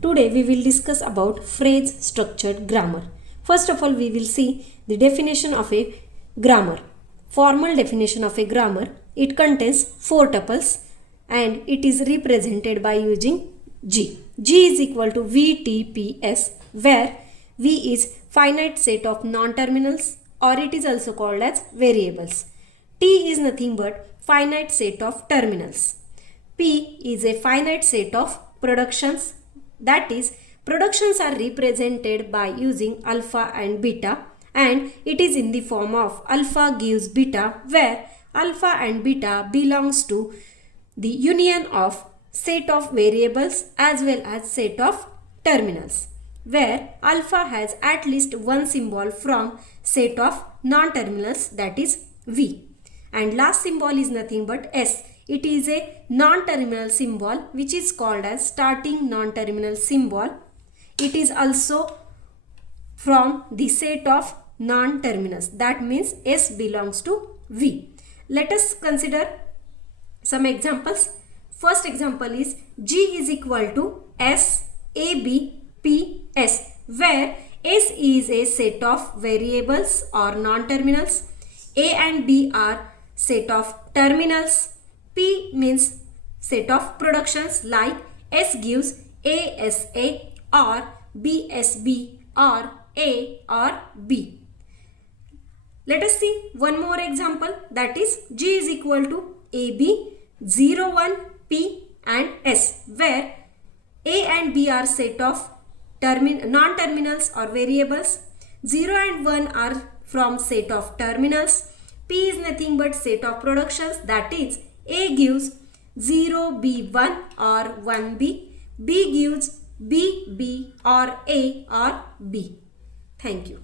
Today we will discuss about phrase structured grammar. First of all, we will see the definition of a grammar. Formal definition of a grammar. It contains 4 tuples and it is represented by using G. G is equal to VTPS, where V is finite set of non-terminals, or it is also called as variables. T is nothing but finite set of terminals. P is a finite set of productions, that is, productions are represented by using alpha and beta, and it is in the form of alpha gives beta, where alpha and beta belongs to the union of set of variables as well as set of terminals, where alpha has at least one symbol from set of non-terminals, that is V, and last symbol is nothing but S. It is a non-terminal symbol which is called as starting non-terminal symbol. It is also from the set of non-terminals, that means S belongs to V. Let us consider some examples. First example is G is equal to S A B P S, where S is a set of variables or non-terminals, A and B are set of terminals, P means set of productions, like S gives ASA or BSB or A or B. Let us see one more example, that is G is equal to AB, 0, 1, P and S, where A and B are set of non-terminals or variables, 0 and 1 are from set of terminals, P is nothing but set of productions, that is A gives 0B1 or 1B, B gives BB or A or B. Thank you.